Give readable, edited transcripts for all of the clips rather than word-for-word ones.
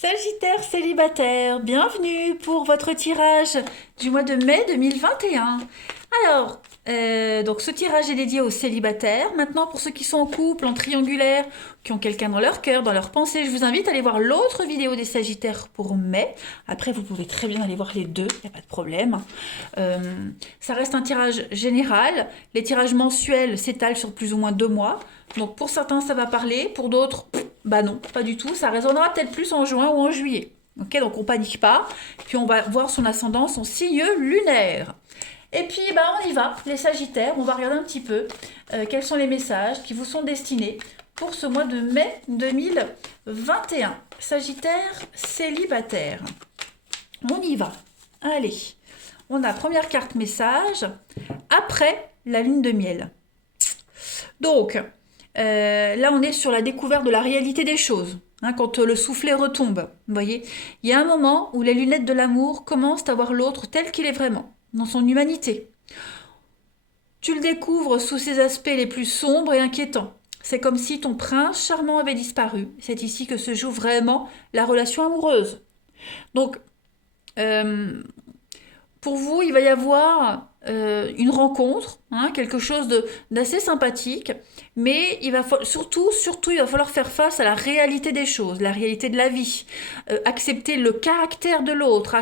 Sagittaire célibataire, bienvenue pour votre tirage du mois de mai 2021. Alors, donc ce tirage est dédié aux célibataires. Maintenant, pour ceux qui sont en couple, en triangulaire, qui ont quelqu'un dans leur cœur, dans leur pensée, je vous invite à aller voir l'autre vidéo des Sagittaires pour mai. Après, vous pouvez très bien aller voir les deux, il n'y a pas de problème. Euh, Ça reste un tirage général. Les tirages mensuels s'étalent sur plus ou moins 2 mois. Donc pour certains, ça va parler, pour d'autres, bah non, pas du tout. Ça résonnera peut-être plus en juin ou en juillet. Ok, donc on panique pas. Puis on va voir son ascendant, son signe lunaire. Et puis, bah, on y va, les Sagittaires. On va regarder un petit peu quels sont les messages qui vous sont destinés pour ce mois de mai 2021. Sagittaire célibataire. On y va. Allez. On a première carte message. Après la lune de miel. Donc, là, on est sur la découverte de la réalité des choses. Hein, quand le soufflet retombe, vous voyez, il y a un moment où les lunettes de l'amour commencent à voir l'autre tel qu'il est vraiment, dans son humanité. Tu le découvres sous ses aspects les plus sombres et inquiétants. C'est comme si ton prince charmant avait disparu. C'est ici que se joue vraiment la relation amoureuse. Donc, euh, pour vous, il va y avoir une rencontre, hein, quelque chose d'assez sympathique, mais surtout, il va falloir faire face à la réalité des choses, la réalité de la vie, accepter le caractère de l'autre,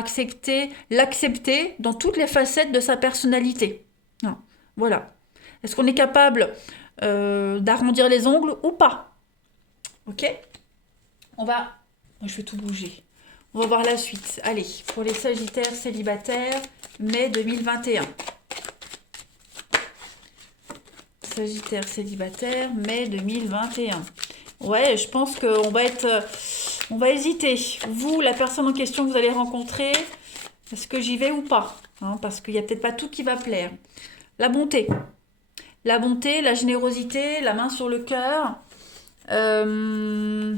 l'accepter dans toutes les facettes de sa personnalité. Hein, voilà. Est-ce qu'on est capable d'arrondir les ongles ou pas? Ok. On va... Je vais tout bouger. On va voir la suite. Allez, pour les Sagittaires célibataires, mai 2021. Sagittaire célibataire, mai 2021. Ouais, je pense qu'on va on va hésiter. Vous, la personne en question que vous allez rencontrer, est-ce que j'y vais ou pas, hein, parce qu'il n'y a peut-être pas tout qui va plaire. La bonté. La bonté, la générosité, la main sur le cœur. Il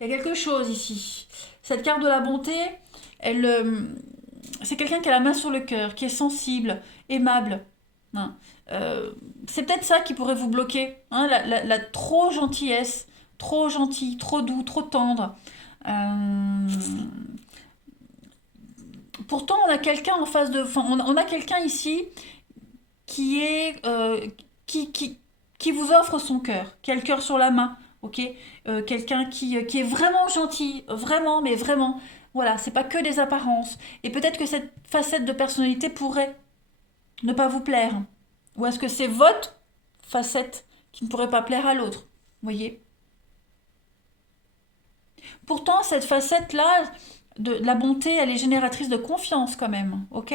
y a quelque chose ici. Cette carte de la bonté, c'est quelqu'un qui a la main sur le cœur, qui est sensible, aimable. Hein. C'est peut-être ça qui pourrait vous bloquer. Hein, la trop gentillesse, trop gentil, trop doux, trop tendre. Euh, Pourtant, on a quelqu'un en face de... Enfin, on a quelqu'un ici qui est... qui vous offre son cœur, qui a le cœur sur la main, ok. Quelqu'un qui est vraiment gentil, vraiment, mais vraiment. Voilà, c'est pas que des apparences. Et peut-être que cette facette de personnalité pourrait ne pas vous plaire. Ou est-ce que c'est votre facette qui ne pourrait pas plaire à l'autre? Vous voyez. Pourtant, cette facette-là de la bonté, elle est génératrice de confiance quand même, ok.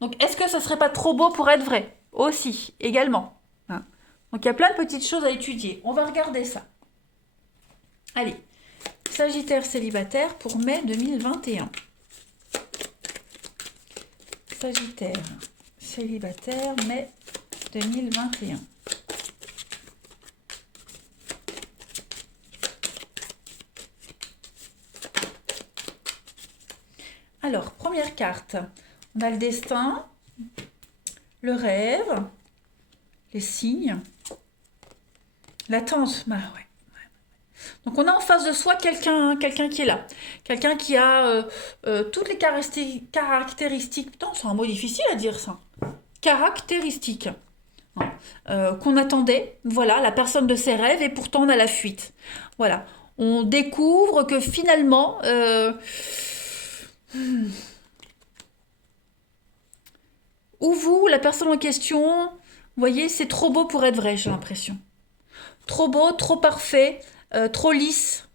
Donc, est-ce que ça serait pas trop beau pour être vrai? Aussi, également. Hein. Donc, il y a plein de petites choses à étudier. On va regarder ça. Allez, Sagittaire célibataire pour mai 2021. Sagittaire célibataire, mai 2021. Alors, première carte, on a le destin, le rêve, les signes, l'attente. Bah ouais. Donc on a en face de soi quelqu'un qui est là, quelqu'un qui a toutes les caractéristiques. Putain, c'est un mot difficile à dire ça. Caractéristiques, hein, qu'on attendait. Voilà, la personne de ses rêves et pourtant on a la fuite. Voilà, on découvre que finalement, ou vous, la personne en question, vous voyez, c'est trop beau pour être vrai, j'ai l'impression. Trop beau, trop parfait, trop lisse.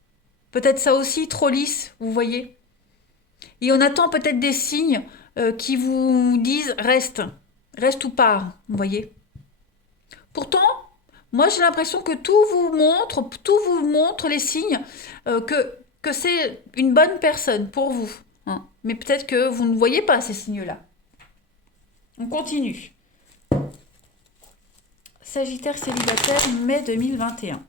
Peut-être ça aussi, trop lisse, vous voyez. Et on attend peut-être des signes qui vous disent reste, reste ou pars, vous voyez. Pourtant, moi j'ai l'impression que tout vous montre les signes que c'est une bonne personne pour vous. Hein. Mais peut-être que vous ne voyez pas ces signes-là. On continue. Sagittaire célibataire, mai 2021.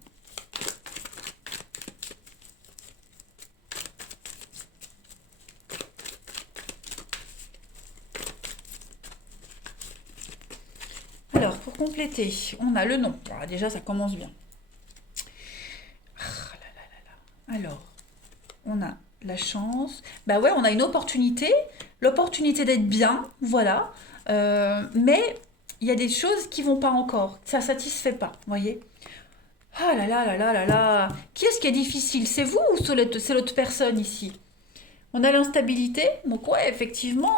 Alors, pour compléter, on a le nom. Alors, déjà, ça commence bien. Alors, on a la chance. Bah ouais, on a une opportunité. L'opportunité d'être bien, voilà. Mais il y a des choses qui vont pas encore. Ça satisfait pas, vous voyez. Ah là là là là là là. Qui est-ce qui est difficile? C'est vous ou c'est l'autre personne ici? On a l'instabilité. Donc ouais, effectivement,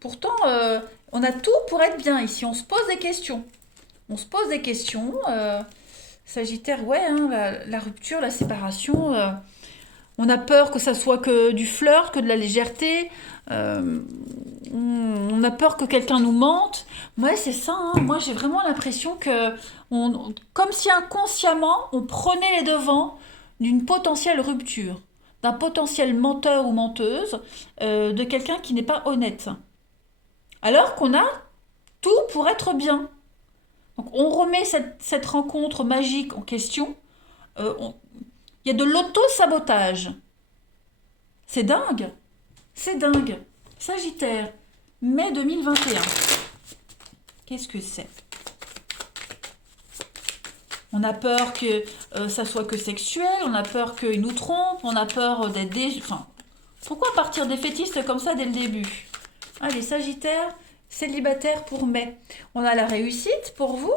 pourtant, on a tout pour être bien ici. On se pose des questions. On se pose des questions. Sagittaire, ouais, hein, la rupture, la séparation. On a peur que ça soit que du flirt, que de la légèreté. Euh, on a peur que quelqu'un nous mente. Ouais, c'est ça, hein. Moi, j'ai vraiment l'impression que, comme si inconsciemment, on prenait les devants d'une potentielle rupture, d'un potentiel menteur ou menteuse, de quelqu'un qui n'est pas honnête. Alors qu'on a tout pour être bien. Donc, on remet cette rencontre magique en question. Il y a de l'auto-sabotage. C'est dingue. C'est dingue. Sagittaire, mai 2021. Qu'est-ce que c'est? On a peur que ça soit que sexuel, on a peur qu'il nous trompe, on a peur d'être Enfin, pourquoi partir défaitiste comme ça dès le début? Allez, Sagittaire, célibataire pour mai. On a la réussite pour vous.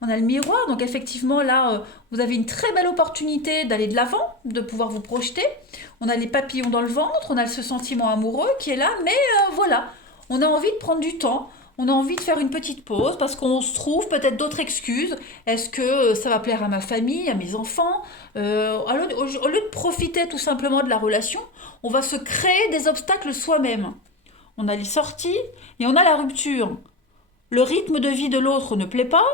On a le miroir, donc effectivement là, vous avez une très belle opportunité d'aller de l'avant, de pouvoir vous projeter. On a les papillons dans le ventre, on a ce sentiment amoureux qui est là, mais voilà, on a envie de prendre du temps, on a envie de faire une petite pause parce qu'on se trouve peut-être d'autres excuses. Est-ce que ça va plaire à ma famille, à mes enfants? Au lieu de profiter tout simplement de la relation, on va se créer des obstacles soi-même. On a les sorties et on a la rupture. Le rythme de vie de l'autre ne plaît pas.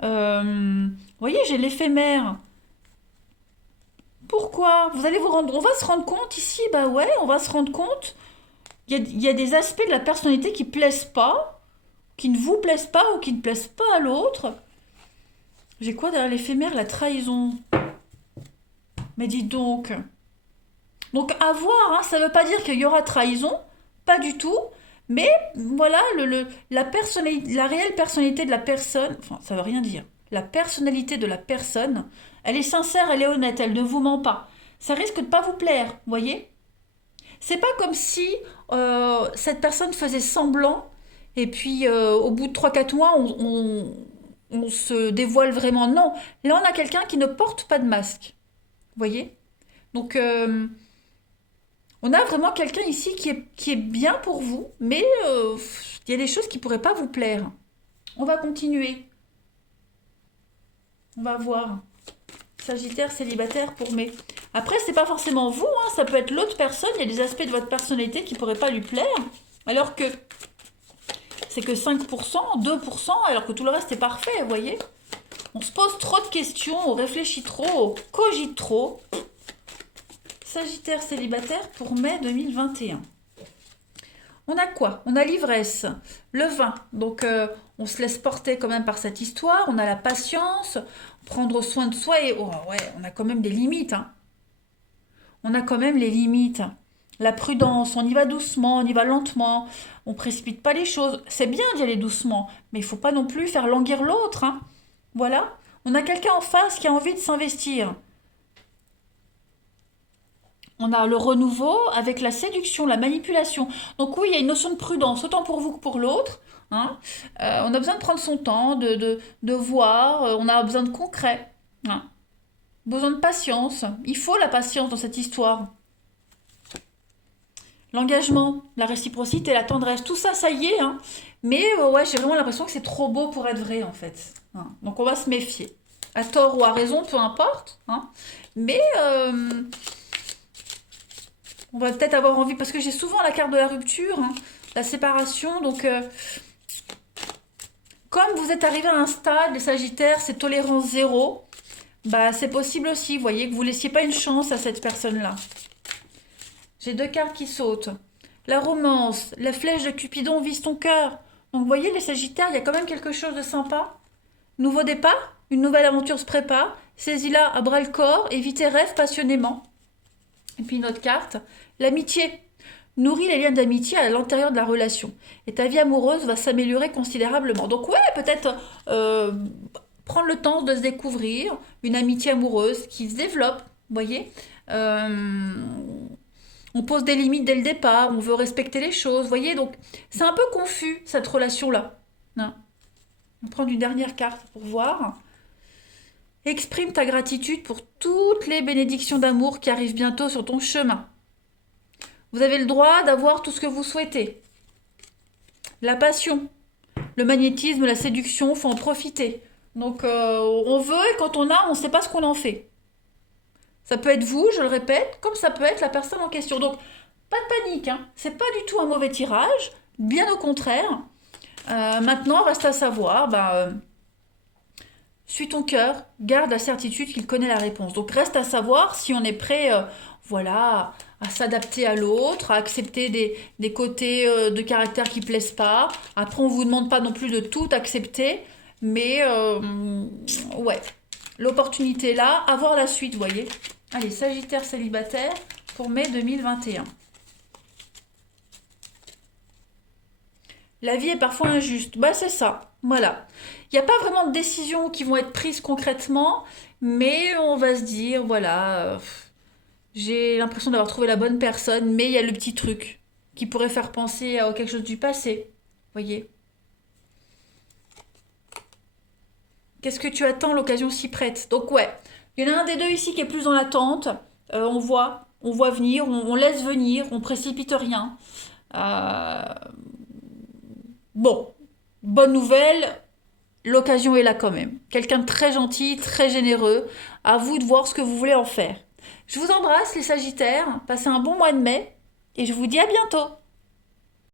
Vous voyez, j'ai l'éphémère. Pourquoi? Vous allez vous rendre. On va se rendre compte ici, bah ouais, on va se rendre compte. Il y a des aspects de la personnalité qui plaisent pas, qui ne vous plaisent pas ou qui ne plaisent pas à l'autre. J'ai quoi derrière l'éphémère? La trahison. Mais dites donc. Donc à voir, hein, ça ne veut pas dire qu'il y aura trahison, pas du tout. Mais voilà, la réelle personnalité de la personne, enfin ça veut rien dire. La personnalité de la personne, elle est sincère, elle est honnête, elle ne vous ment pas. Ça risque de pas vous plaire, voyez? C'est pas comme si cette personne faisait semblant et puis au bout de 3 4 mois, on se dévoile vraiment. Non, là on a quelqu'un qui ne porte pas de masque, voyez? Donc on a vraiment quelqu'un ici qui est bien pour vous, mais il y a des choses qui pourraient pas vous plaire. On va continuer. On va voir. Sagittaire célibataire pour mai. Après, c'est pas forcément vous, hein, ça peut être l'autre personne. Il y a des aspects de votre personnalité qui pourraient pas lui plaire, alors que c'est que 5%, 2%, alors que tout le reste est parfait, vous voyez? On se pose trop de questions, on réfléchit trop, on cogite trop. Sagittaire célibataire pour mai 2021. On a quoi? On a l'ivresse, le vin. Donc on se laisse porter quand même par cette histoire. On a la patience, prendre soin de soi et oh ouais, on a quand même des limites, hein. On a quand même les limites. La prudence, on y va doucement, on y va lentement. On précipite pas les choses. C'est bien d'y aller doucement, mais il faut pas non plus faire languir l'autre, hein. Voilà. On a quelqu'un en face qui a envie de s'investir. On a le renouveau avec la séduction, la manipulation. Donc oui, il y a une notion de prudence, autant pour vous que pour l'autre, hein. On a besoin de prendre son temps, de voir, on a besoin de concret, hein. Besoin de patience. Il faut la patience dans cette histoire. L'engagement, la réciprocité, la tendresse, tout ça, ça y est, hein. Mais ouais, j'ai vraiment l'impression que c'est trop beau pour être vrai, en fait, hein. Donc on va se méfier. À tort ou à raison, peu importe, hein. Mais on va peut-être avoir envie, parce que j'ai souvent la carte de la rupture, hein, la séparation, donc comme vous êtes arrivé à un stade, les Sagittaires, c'est tolérance zéro, bah c'est possible aussi, vous voyez, que vous laissiez pas une chance à cette personne-là. J'ai 2 cartes qui sautent. La romance, la flèche de Cupidon vise ton cœur. Donc vous voyez, les Sagittaires, il y a quand même quelque chose de sympa. Nouveau départ, une nouvelle aventure se prépare, saisis-la à bras le corps et vis tes rêves passionnément. Et puis une autre carte, l'amitié. Nourris les liens d'amitié à l'intérieur de la relation. Et ta vie amoureuse va s'améliorer considérablement. Donc ouais, peut-être prendre le temps de se découvrir, une amitié amoureuse qui se développe. voyez. Euh, on pose des limites dès le départ, on veut respecter les choses, voyez. Donc, c'est un peu confus, cette relation-là. Hein. On prend une dernière carte pour voir. Exprime ta gratitude pour toutes les bénédictions d'amour qui arrivent bientôt sur ton chemin. Vous avez le droit d'avoir tout ce que vous souhaitez. La passion, le magnétisme, la séduction, faut en profiter. Donc on veut et quand on a, on ne sait pas ce qu'on en fait. Ça peut être vous, je le répète, comme ça peut être la personne en question. Donc pas de panique, hein. C'est pas du tout un mauvais tirage, bien au contraire. Maintenant, reste à savoir, suis ton cœur, garde la certitude qu'il connaît la réponse. Donc reste à savoir si on est prêt, voilà, à s'adapter à l'autre, à accepter des côtés de caractère qui plaisent pas. Après, on vous demande pas non plus de tout accepter, mais ouais, l'opportunité est là, à voir la suite, vous voyez. Allez, Sagittaire célibataire pour mai 2021. La vie est parfois injuste. Bah, c'est ça. Voilà. Il n'y a pas vraiment de décisions qui vont être prises concrètement, mais on va se dire, voilà, j'ai l'impression d'avoir trouvé la bonne personne, mais il y a le petit truc qui pourrait faire penser à quelque chose du passé. Voyez. Qu'est-ce que tu attends? L'occasion s'y prête. Donc ouais, il y en a un des deux ici qui est plus dans l'attente. On voit venir, on laisse venir, on précipite rien. Euh, Bon, bonne nouvelle, l'occasion est là quand même. Quelqu'un de très gentil, très généreux. À vous de voir ce que vous voulez en faire. Je vous embrasse les Sagittaires, passez un bon mois de mai et je vous dis à bientôt.